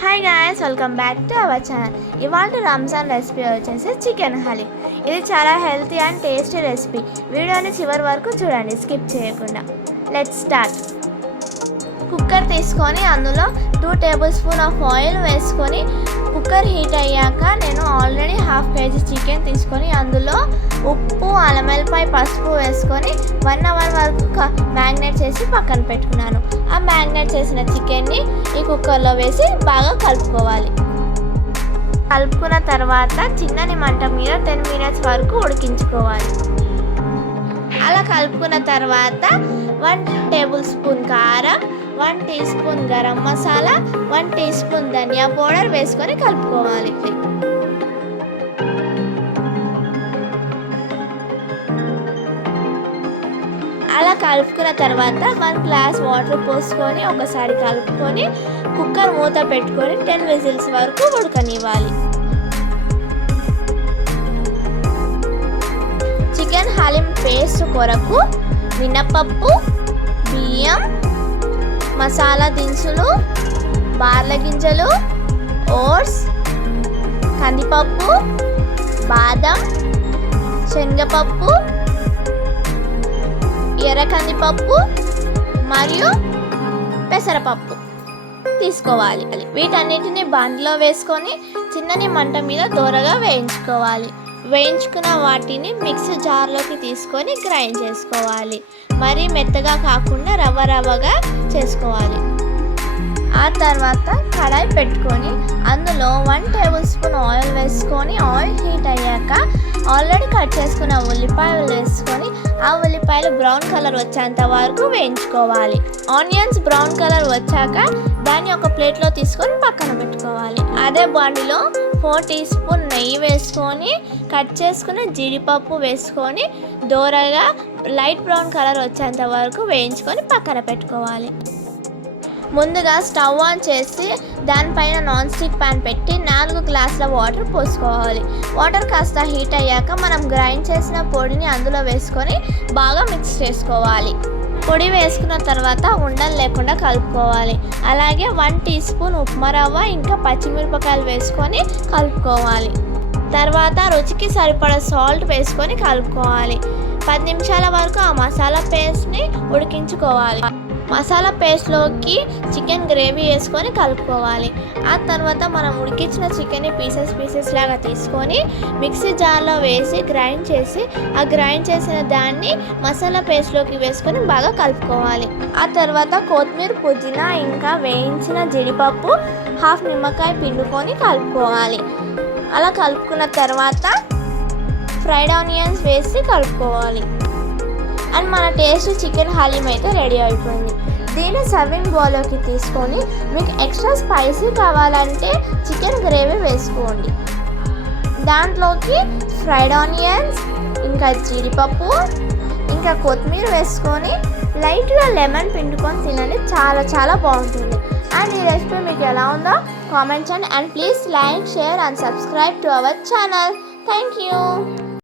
Hi guys, welcome back to our channel. ఇవాళ Ramzan recipe వచ్చేసి chicken haleem. ఇది చాలా హెల్తీ అండ్ టేస్టీ రెసిపీ. వీడియోని చివరి వరకు చూడండి, స్కిప్ చేయకుండా. Let's start. కుక్కర్ తీసుకొని అందులో 2 టేబుల్ స్పూన్ ఆఫ్ ఆయిల్ వేసుకొని కుక్కర్ హీట్ అయ్యాక నేను ఆల్రెడీ 1/2 kg చికెన్ తీసుకొని అందులో ఉప్పు, అల్లం వెల్లిపాయ, పసుపు వేసుకొని 1 అవర్ వరకు మ్యారినేట్ చేసి పక్కన పెట్టుకున్నాను. ఆ మ్యారినేట్ చేసిన చికెన్ని ఈ కుక్కర్లో వేసి బాగా కలుపుకోవాలి. కలుపుకున్న తర్వాత చిన్నని మంట మీద 10 minutes వరకు ఉడికించుకోవాలి. అలా కలుపుకున్న తర్వాత 1 టేబుల్ స్పూన్ కారం, 1 teaspoon garam masala, 1 teaspoon ధనియా పౌడర్ వేసుకొని కలుపుకోవాలి. అలా కలుపుకున్న తర్వాత 1 గ్లాస్ వాటర్ పోసుకొని ఒకసారి కలుపుకొని కుక్కర్ మూత పెట్టుకొని 10 విజిల్స్ వరకు ఉడకనివ్వాలి. చికెన్ హలీం పేస్ట్ కొరకు మినపప్పు, బియ్యం, మసాలా దినుసులు, బార్ల గింజలు, ఓట్స్, కందిపప్పు, బాదం, శనగపప్పు, ఎర్ర కందిపప్పు మరియు పెసరపప్పు తీసుకోవాలి. వీటన్నిటిని బండ్లో వేసుకొని చిన్నని మంట మీద దోరగా వేయించుకోవాలి. వేయించుకున్న వాటిని మిక్సీ జార్లోకి తీసుకొని గ్రైండ్ చేసుకోవాలి. మరీ మెత్తగా కాకుండా రవ్వగా చేసుకోవాలి. ఆ తర్వాత కడాయి పెట్టుకొని అందులో 1 టేబుల్ స్పూన్ ఆయిల్ వేసుకొని ఆయిల్ హీట్ అయ్యాక ఆల్రెడీ కట్ చేసుకున్న ఉల్లిపాయలు వేసుకొని ఆ ఉల్లిపాయలు బ్రౌన్ కలర్ వచ్చేంత వరకు వేయించుకోవాలి. ఆనియన్స్ బ్రౌన్ కలర్ వచ్చాక దాన్ని ఒక ప్లేట్లో తీసుకొని పక్కన పెట్టుకోవాలి. అదే బాండిలో 4 టీ స్పూన్ నెయ్యి వేసుకొని కట్ చేసుకున్న జీడిపప్పు వేసుకొని దోరగా లైట్ బ్రౌన్ కలర్ వచ్చేంత వరకు వేయించుకొని పక్కన పెట్టుకోవాలి. ముందుగా స్టవ్ ఆన్ చేసి దానిపైన నాన్ స్టిక్ ప్యాన్ పెట్టి 4 గ్లాసుల వాటర్ పోసుకోవాలి. వాటర్ కాస్త హీట్ అయ్యాక మనం గ్రైండ్ చేసిన పొడిని అందులో వేసుకొని బాగా మిక్స్ చేసుకోవాలి. పొడి వేసుకున్న తర్వాత ఉండలు లేకుండా కలుపుకోవాలి. అలాగే 1 టీ స్పూన్ ఉప్మా రవ్వ ఇంకా పచ్చిమిరపకాయలు వేసుకొని కలుపుకోవాలి. తర్వాత రుచికి సరిపడా సాల్ట్ వేసుకొని కలుపుకోవాలి. 10 నిమిషాల వరకు ఆ మసాలా పేస్ట్ని ఉడికించుకోవాలి. మసాలా పేస్ట్లోకి చికెన్ గ్రేవీ వేసుకొని కలుపుకోవాలి. ఆ తర్వాత మనం ఉడికించిన చికెన్ని పీసెస్ లాగా తీసుకొని మిక్సీ జార్లో వేసి గ్రైండ్ చేసి ఆ గ్రైండ్ చేసిన దాన్ని మసాలా పేస్ట్లోకి వేసుకొని బాగా కలుపుకోవాలి. ఆ తర్వాత కొత్తిమీర, పుదీనా ఇంకా వేయించిన జీడిపప్పు, 1/2 నిమ్మకాయ పిండుకొని కలుపుకోవాలి. అలా కలుపుకున్న తర్వాత ఫ్రైడ్ ఆనియన్స్ వేసి కలుపుకోవాలి. అండ్ మన టేస్ట్ చికెన్ హలీం అయితే రెడీ అయిపోయింది. దీన్ని సర్వింగ్ బౌల్లోకి తీసుకొని మీకు ఎక్స్ట్రా స్పైసీ కావాలంటే చికెన్ గ్రేవీ వేసుకోండి. దాంట్లోకి ఫ్రైడ్ ఆనియన్స్ ఇంకా జీడిపప్పు ఇంకా కొత్తిమీర వేసుకొని లైట్గా లెమన్ పిండుకొని తినండి. చాలా బాగుంటుంది. అండ్ ఈ రెసిపీ మీకు ఎలా ఉందో కామెంట్ చేయండి. And please like, share and subscribe to our channel. Thank you.